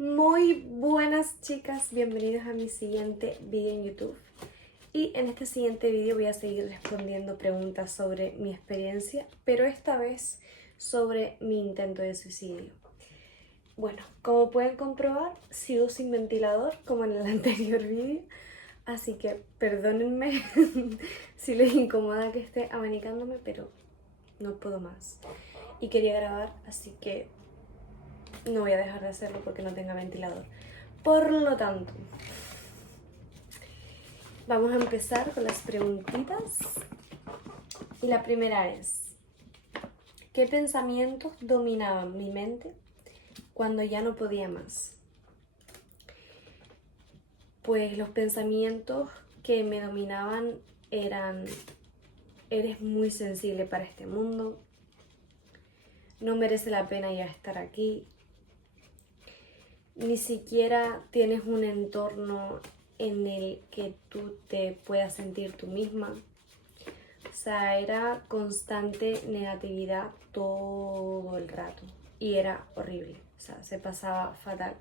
Muy buenas chicas, bienvenidos a mi siguiente video en YouTube. Y en este siguiente video voy a seguir respondiendo preguntas sobre mi experiencia, pero esta vez sobre mi intento de suicidio. Bueno, como pueden comprobar, sigo sin ventilador como en el anterior vídeo, así que perdónenme si les incomoda que esté abanicándome, pero no puedo más. Y quería grabar, así que no voy a dejar de hacerlo porque no tenga ventilador. Por lo tanto, vamos a empezar con las preguntitas. Y la primera es, ¿qué pensamientos dominaban mi mente cuando ya no podía más? Pues los pensamientos que me dominaban eran: eres muy sensible para este mundo, no merece la pena ya estar aquí, ni siquiera tienes un entorno en el que tú te puedas sentir tú misma. O sea, era constante negatividad todo el rato y era horrible, o sea, se pasaba fatal.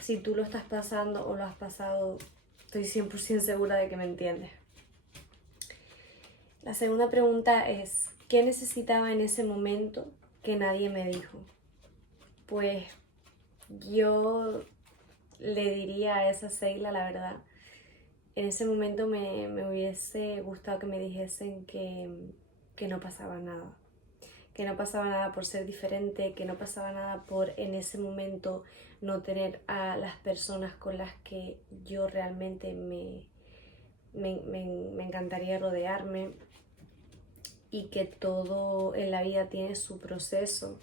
Si tú lo estás pasando o lo has pasado, estoy 100% segura de que me entiendes. La segunda pregunta es, ¿qué necesitaba en ese momento que nadie me dijo? Pues yo le diría a esa Seila la verdad. En ese momento me hubiese gustado que me dijesen que no pasaba nada. Que no pasaba nada por ser diferente, que no pasaba nada por en ese momento no tener a las personas con las que yo realmente me encantaría rodearme, y que todo en la vida tiene su proceso,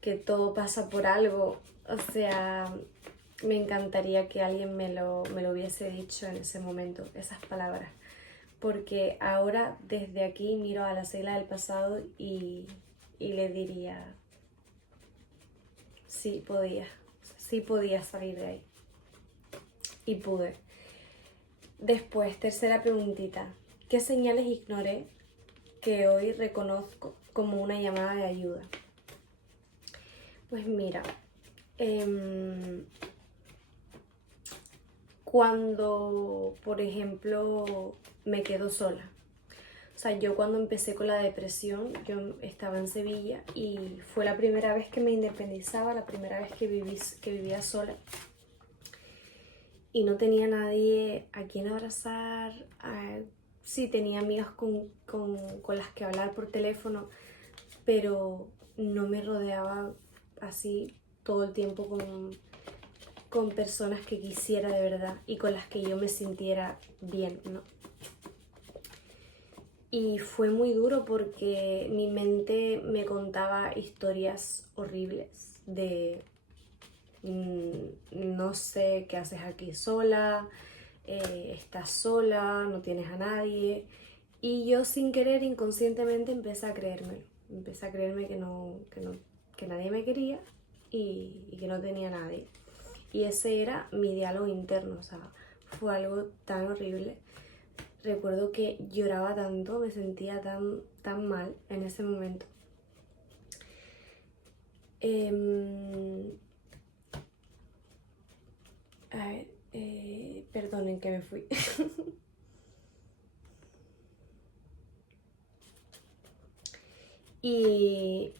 que todo pasa por algo. O sea, me encantaría que alguien me lo hubiese dicho en ese momento, esas palabras. Porque ahora desde aquí miro a la Seila del pasado y le diría, sí podía salir de ahí. Y pude. Después, tercera preguntita, ¿qué señales ignoré que hoy reconozco como una llamada de ayuda? Pues mira, cuando, por ejemplo, me quedo sola. O sea, yo cuando empecé con la depresión, yo estaba en Sevilla y fue la primera vez que me independizaba, la primera vez que vivía sola. Y no tenía nadie a quien abrazar. Sí, tenía amigas con las que hablar por teléfono, pero no me rodeaba así todo el tiempo con personas que quisiera de verdad y con las que yo me sintiera bien, ¿no? Y fue muy duro porque mi mente me contaba historias horribles de no sé qué haces aquí sola, estás sola, no tienes a nadie. Y yo sin querer, inconscientemente, empecé a creérmelo. Empecé a creerme que nadie me quería y que no tenía a nadie. Y ese era mi diálogo interno, o sea, fue algo tan horrible. Recuerdo que lloraba tanto, me sentía tan mal en ese momento. A ver, perdonen que me fui. Y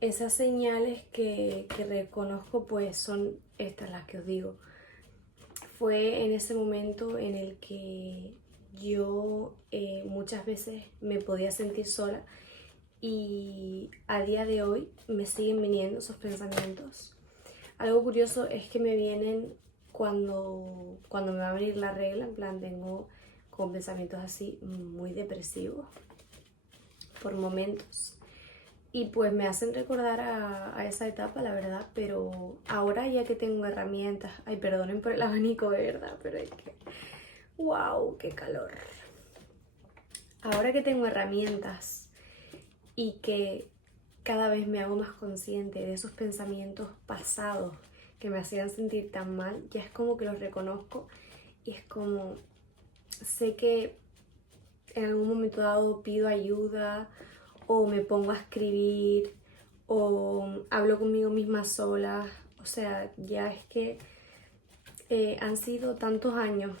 esas señales que reconozco pues son estas las que os digo. Fue en ese momento en el que yo muchas veces me podía sentir sola y a día de hoy me siguen viniendo esos pensamientos. Algo curioso es que me vienen cuando me va a venir la regla, en plan tengo como pensamientos así muy depresivos por momentos. Y pues me hacen recordar a esa etapa, la verdad, pero ahora ya que tengo herramientas, ay, perdonen por el abanico de verdad, pero es que, wow, qué calor. Ahora que tengo herramientas y que cada vez me hago más consciente de esos pensamientos pasados que me hacían sentir tan mal, ya es como que los reconozco y es como, sé que en algún momento dado pido ayuda o me pongo a escribir o hablo conmigo misma sola O sea, ya es que han sido tantos años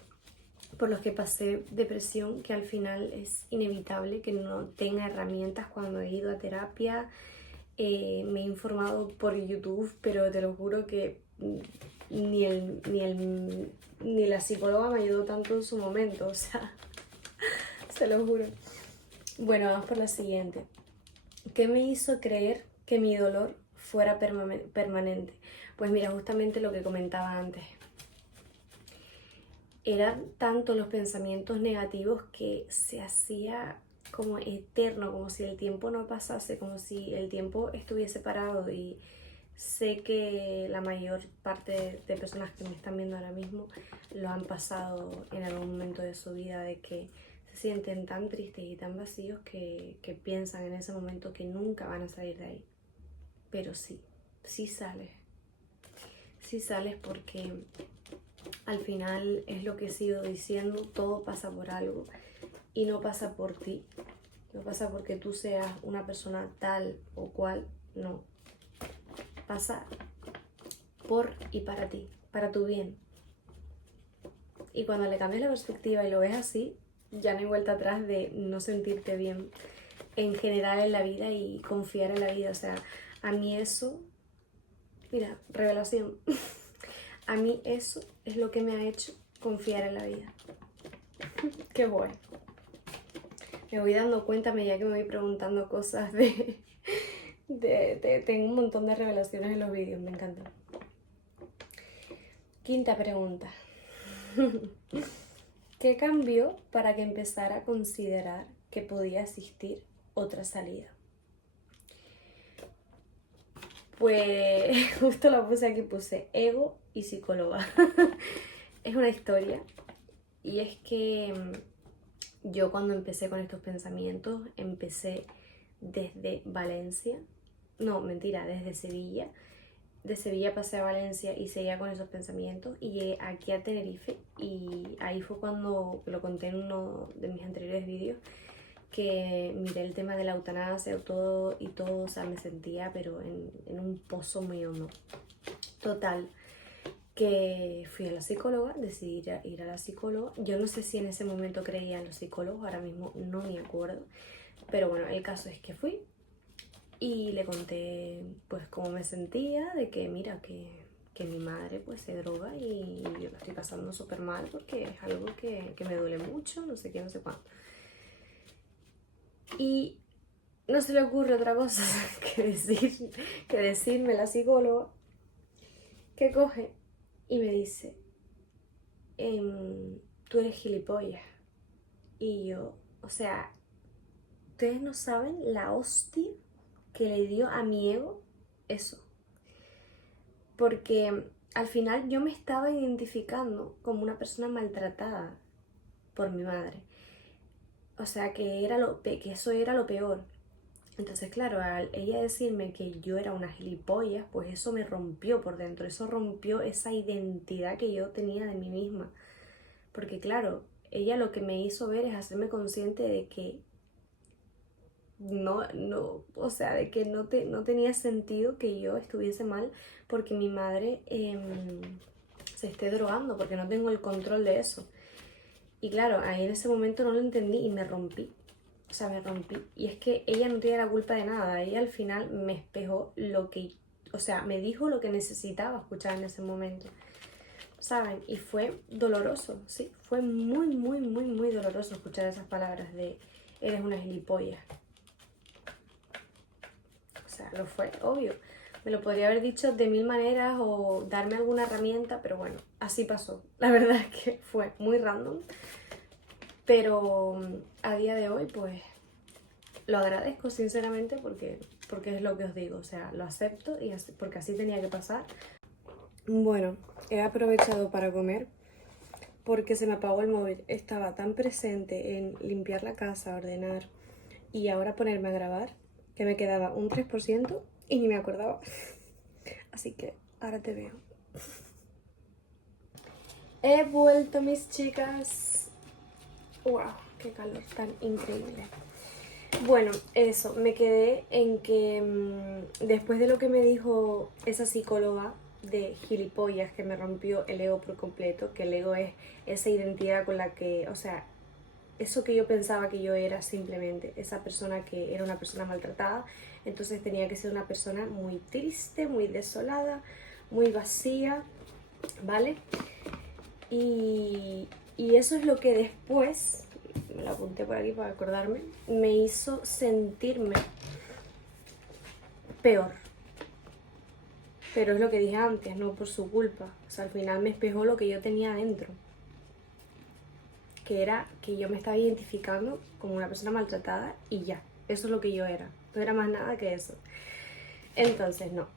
por los que pasé depresión que al final es inevitable que no tenga herramientas cuando he ido a terapia. Me he informado por YouTube, pero te lo juro que ni la psicóloga me ayudó tanto en su momento, o sea, se lo juro. Bueno, vamos por la siguiente. ¿Qué me hizo creer que mi dolor fuera permanente? Pues mira, justamente lo que comentaba antes. Eran tanto los pensamientos negativos que se hacía como eterno, como si el tiempo no pasase, como si el tiempo estuviese parado. Y sé que la mayor parte de personas que me están viendo ahora mismo lo han pasado en algún momento de su vida, de que se sienten tan tristes y tan vacíos que piensan en ese momento que nunca van a salir de ahí. Pero sí sales porque al final es lo que he sido diciendo, todo pasa por algo y no pasa por ti, no pasa porque tú seas una persona tal o cual, no, pasa por y para ti, para tu bien. Y cuando le cambias la perspectiva y lo ves así, ya no hay vuelta atrás de no sentirte bien en general en la vida y confiar en la vida. O sea, a mí eso, mira, revelación, a mí eso es lo que me ha hecho confiar en la vida. Qué bueno. Me voy dando cuenta a medida que me voy preguntando cosas tengo un montón de revelaciones en los vídeos, me encanta. Quinta pregunta. ¿Qué cambió para que empezara a considerar que podía existir otra salida? Pues justo lo puse aquí, puse ego y psicóloga. Es una historia y es que yo cuando empecé con estos pensamientos, empecé desde Valencia, no, mentira, desde Sevilla. De Sevilla pasé a Valencia y seguía con esos pensamientos y llegué aquí a Tenerife y ahí fue cuando lo conté en uno de mis anteriores vídeos que miré el tema de la eutanasia todo, o sea, me sentía pero en un pozo muy hondo. Total, que fui a la psicóloga, decidí ir a la psicóloga. Yo no sé si en ese momento creía en los psicólogos, ahora mismo no me acuerdo, pero bueno, el caso es que fui y le conté pues cómo me sentía, de que mira, que mi madre pues se droga y yo la estoy pasando súper mal porque es algo que me duele mucho, no sé qué, no sé cuánto. Y no se le ocurre otra cosa que decirme la psicóloga que coge y me dice, tú eres gilipollas. Y yo, o sea, ustedes no saben la hostia que le dio a mi ego eso. Porque al final yo me estaba identificando como una persona maltratada por mi madre. O sea, que eso era lo peor. Entonces, claro, al ella decirme que yo era una gilipollas, pues eso me rompió por dentro. Eso rompió esa identidad que yo tenía de mí misma. Porque, claro, ella lo que me hizo ver es hacerme consciente de que o sea, de que no tenía sentido que yo estuviese mal porque mi madre se esté drogando, porque no tengo el control de eso. Y claro, ahí en ese momento no lo entendí y me rompí. O sea, me rompí. Y es que ella no tiene la culpa de nada. Ella al final me espejó o sea, me dijo lo que necesitaba escuchar en ese momento. ¿Saben? Y fue doloroso, sí. Fue muy, muy, muy, muy doloroso escuchar esas palabras de eres una gilipollas. O sea, lo fue, obvio. Me lo podría haber dicho de mil maneras o darme alguna herramienta, pero bueno, así pasó. La verdad es que fue muy random. Pero a día de hoy, pues, lo agradezco sinceramente porque es lo que os digo. O sea, lo acepto y porque así tenía que pasar. Bueno, he aprovechado para comer porque se me apagó el móvil. Estaba tan presente en limpiar la casa, ordenar y ahora ponerme a grabar que me quedaba un 3% y ni me acordaba. Así que ahora te veo. He vuelto, mis chicas. ¡Wow! ¡Qué calor tan increíble! Bueno, eso, me quedé en que después de lo que me dijo esa psicóloga, de gilipollas que me rompió el ego por completo, que el ego es esa identidad con la que, o sea, eso que yo pensaba que yo era simplemente, esa persona que era una persona maltratada, entonces tenía que ser una persona muy triste, muy desolada, muy vacía, ¿vale? Y eso es lo que después, me lo apunté por aquí para acordarme, me hizo sentirme peor. Pero es lo que dije antes, no por su culpa. O sea, al final me espejó lo que yo tenía adentro. Que era que yo me estaba identificando como una persona maltratada y ya. Eso es lo que yo era. No era más nada que eso. Entonces, no.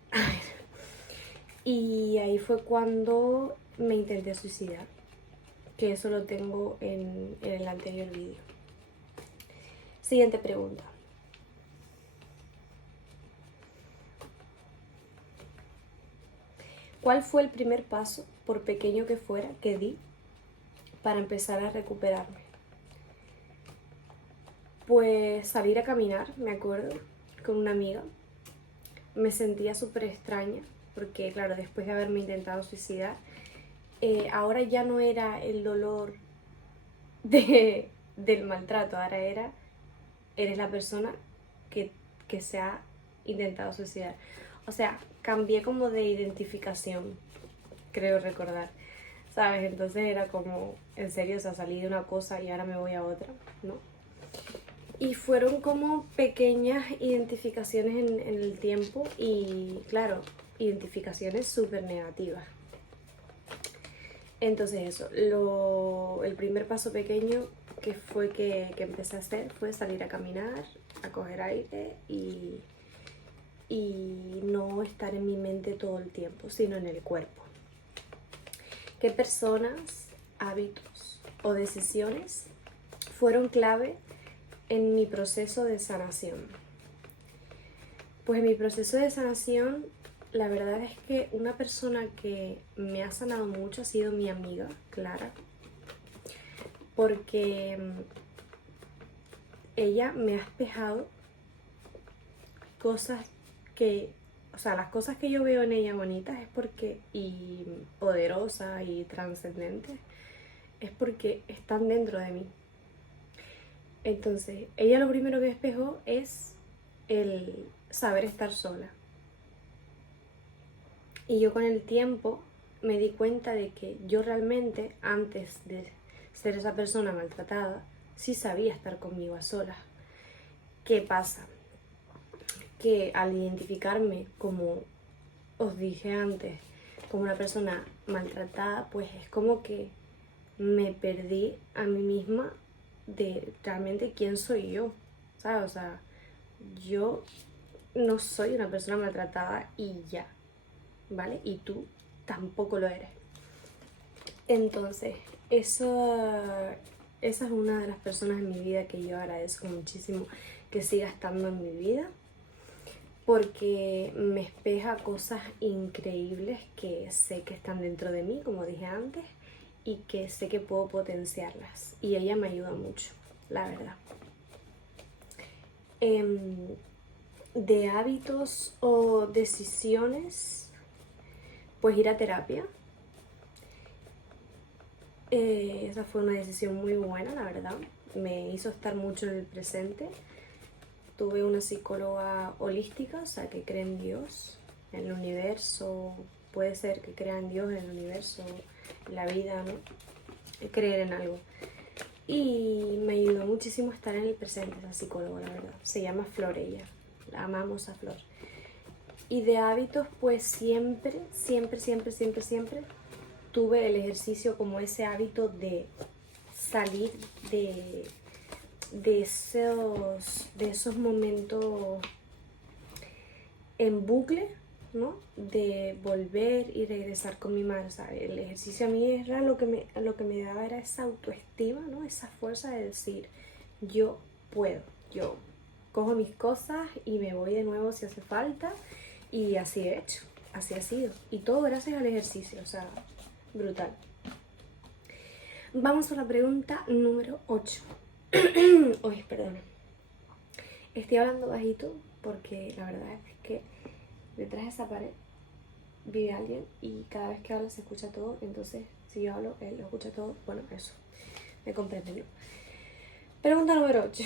Y ahí fue cuando me intenté suicidar. Que eso lo tengo en el anterior vídeo. Siguiente pregunta. ¿Cuál fue el primer paso, por pequeño que fuera, que di para empezar a recuperarme? Pues salir a caminar, me acuerdo, con una amiga. Me sentía súper extraña, porque claro, después de haberme intentado suicidar, ahora ya no era el dolor del maltrato, ahora eres la persona que, que se ha intentado suicidar. O sea, cambié como de identificación, creo recordar, ¿sabes? Entonces era como, en serio, o sea, salí de una cosa y ahora me voy a otra, ¿no? Y fueron como pequeñas identificaciones en el tiempo y, claro, identificaciones súper negativas. Entonces eso, el primer paso pequeño que fue que empecé a hacer fue salir a caminar, a coger aire y no estar en mi mente todo el tiempo, sino en el cuerpo. ¿Qué personas, hábitos o decisiones fueron clave en mi proceso de sanación? Pues en mi proceso de sanación, la verdad es que una persona que me ha sanado mucho ha sido mi amiga, Clara, porque ella me ha espejado cosas que, o sea, las cosas que yo veo en ella bonitas es porque, y poderosas y trascendentes, es porque están dentro de mí. Entonces, ella lo primero que espejó es el saber estar sola. Y yo con el tiempo me di cuenta de que yo realmente, antes de ser esa persona maltratada, sí sabía estar conmigo a solas. ¿Qué pasa? Que al identificarme, como os dije antes, como una persona maltratada, pues es como que me perdí a mí misma de realmente quién soy yo, ¿sabes? O sea, yo no soy una persona maltratada y ya, ¿vale? Y tú tampoco lo eres. Entonces, esa es una de las personas en mi vida que yo agradezco muchísimo que siga estando en mi vida, porque me espeja cosas increíbles que sé que están dentro de mí, como dije antes, y que sé que puedo potenciarlas. Y ella me ayuda mucho, la verdad. De hábitos o decisiones, pues ir a terapia. Esa fue una decisión muy buena, la verdad. Me hizo estar mucho en el presente. Tuve una psicóloga holística, o sea, que cree en Dios, en el universo. Puede ser que crea en Dios, en el universo, en la vida, ¿no? Creer en algo. Y me ayudó muchísimo a estar en el presente esa psicóloga, la verdad. Se llama Flor ella. La amamos a Flor. Y de hábitos, pues siempre tuve el ejercicio como ese hábito de salir de esos momentos en bucle, ¿no? De volver y regresar con mi madre. O sea, el ejercicio a mí era lo que me daba era esa autoestima, ¿no? Esa fuerza de decir, yo puedo, yo cojo mis cosas y me voy de nuevo si hace falta. Y así he hecho, así ha sido. Y todo gracias al ejercicio, o sea, brutal. Vamos a la pregunta número 8. Uy, perdón. Estoy hablando bajito porque la verdad es que detrás de esa pared vive alguien y cada vez que habla se escucha todo, entonces si yo hablo, él lo escucha todo, bueno, eso, me comprenden, ¿no? Pregunta número 8.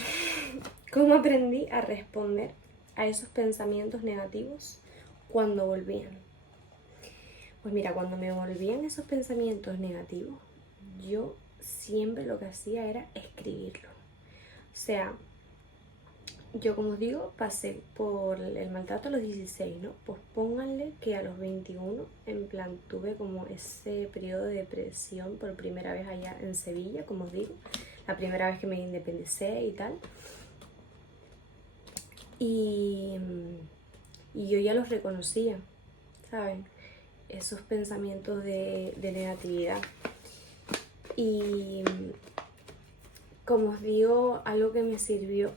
¿Cómo aprendí a responder a esos pensamientos negativos cuando volvían? Pues mira, cuando me volvían esos pensamientos negativos, yo siempre lo que hacía era escribirlo. O sea, yo como os digo, pasé por el maltrato a los 16, ¿no? Pues pónganle que a los 21, en plan, tuve como ese periodo de depresión por primera vez allá en Sevilla, como os digo, la primera vez que me independicé y tal. Y yo ya los reconocía, ¿saben? Esos pensamientos de negatividad. Y como os digo, algo que me sirvió,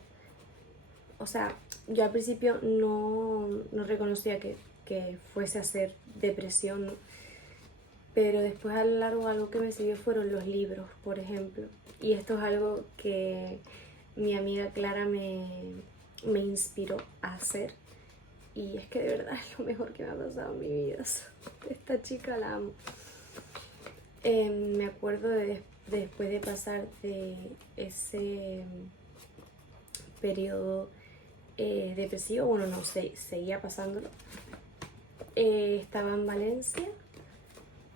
o sea, yo al principio no reconocía que fuese a ser depresión, ¿no? Pero después a lo largo algo que me sirvió fueron los libros, por ejemplo. Y esto es algo que mi amiga Clara me inspiró a hacer. Y es que de verdad es lo mejor que me ha pasado en mi vida. Esta chica la amo. Me acuerdo después de pasar de ese periodo depresivo, bueno, no sé, seguía pasándolo. Estaba en Valencia,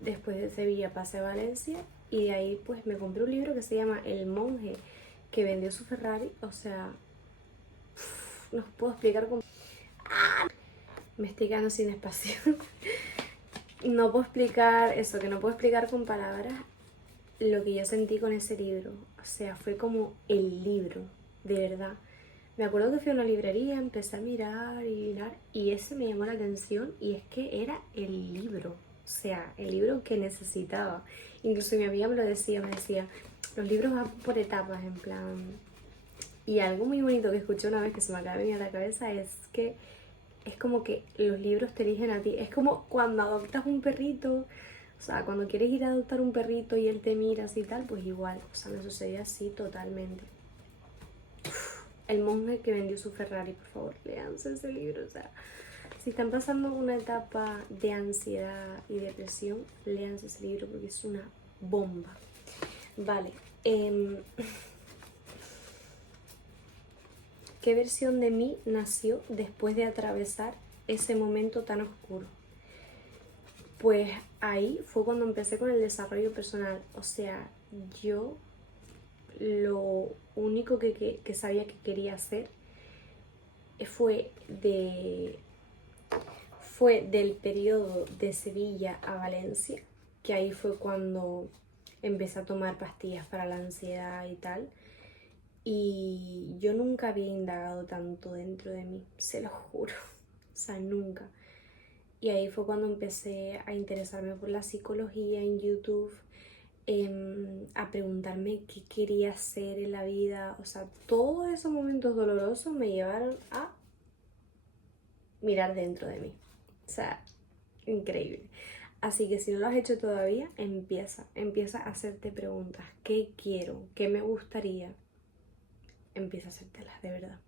después de Sevilla pasé a Valencia y de ahí pues me compré un libro que se llama El monje que vendió su Ferrari. O sea, no os puedo explicar cómo... Me estoy quedando sin espacio. No puedo explicar eso, que no puedo explicar con palabras lo que yo sentí con ese libro. O sea, fue como el libro, de verdad. Me acuerdo que fui a una librería, empecé a mirar y mirar y ese me llamó la atención y es que era el libro. O sea, el libro que necesitaba. Incluso mi amiga me lo decía, los libros van por etapas, en plan... Y algo muy bonito que escuché una vez que se me acaba de venir a la cabeza es que es como que los libros te eligen a ti. Es como cuando adoptas un perrito, o sea, cuando quieres ir a adoptar un perrito y él te mira así y tal, pues igual, o sea, me sucedía así totalmente. El monje que vendió su Ferrari, por favor, léanse ese libro. O sea, si están pasando una etapa de ansiedad y depresión, léanse ese libro porque es una bomba. Vale. ¿Qué versión de mí nació después de atravesar ese momento tan oscuro? Pues ahí fue cuando empecé con el desarrollo personal. O sea, yo lo único que sabía que quería hacer fue del periodo de Sevilla a Valencia, que ahí fue cuando empecé a tomar pastillas para la ansiedad y tal. Y yo nunca había indagado tanto dentro de mí, se lo juro. O sea, nunca. Y ahí fue cuando empecé a interesarme por la psicología en YouTube, a preguntarme qué quería hacer en la vida. O sea, todos esos momentos dolorosos me llevaron a mirar dentro de mí. O sea, increíble. Así que si no lo has hecho todavía, empieza a hacerte preguntas. ¿Qué quiero? ¿Qué me gustaría? Empieza a hacértelas, de verdad.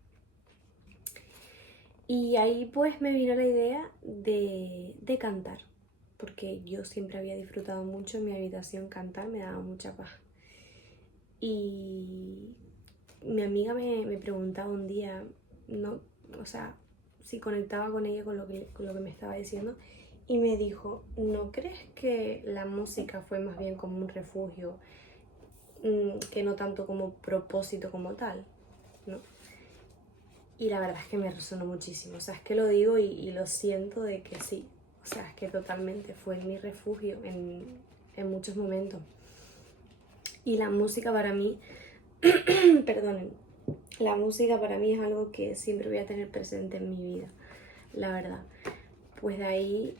Y ahí pues me vino la idea de cantar, porque yo siempre había disfrutado mucho en mi habitación cantar, me daba mucha paz. Y mi amiga me preguntaba un día, no, o sea, si conectaba con ella con lo que me estaba diciendo, y me dijo, ¿no crees que la música fue más bien como un refugio, que no tanto como propósito como tal, ¿no? Y la verdad es que me resonó muchísimo, o sea, es que lo digo y lo siento de que sí, o sea, es que totalmente fue mi refugio en muchos momentos. Y la música para mí, perdonen, la música para mí es algo que siempre voy a tener presente en mi vida, la verdad. Pues de ahí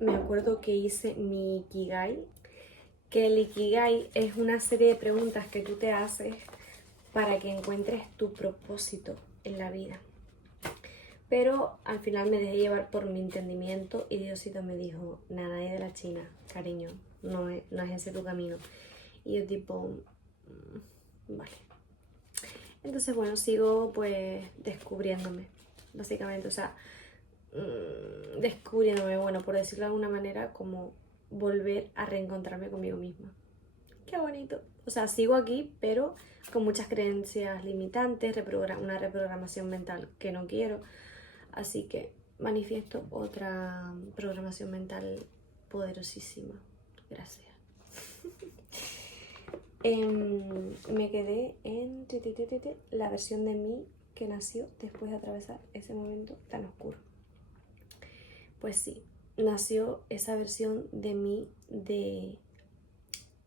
me acuerdo que hice mi Ikigai, que el Ikigai es una serie de preguntas que tú te haces para que encuentres tu propósito en la vida. Pero al final me dejé llevar por mi entendimiento y Diosito me dijo, nada de la China, cariño, no es ese tu camino. Y yo tipo, vale. Entonces bueno, sigo pues descubriéndome, básicamente. O sea, descubriéndome, bueno, por decirlo de alguna manera, como volver a reencontrarme conmigo misma. Qué bonito. O sea, sigo aquí, pero con muchas creencias limitantes, una reprogramación mental que no quiero. Así que manifiesto otra programación mental poderosísima. Gracias. Me quedé en la versión de mí que nació después de atravesar ese momento tan oscuro. Pues sí, nació esa versión de mí de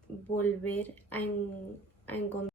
volver a encontrar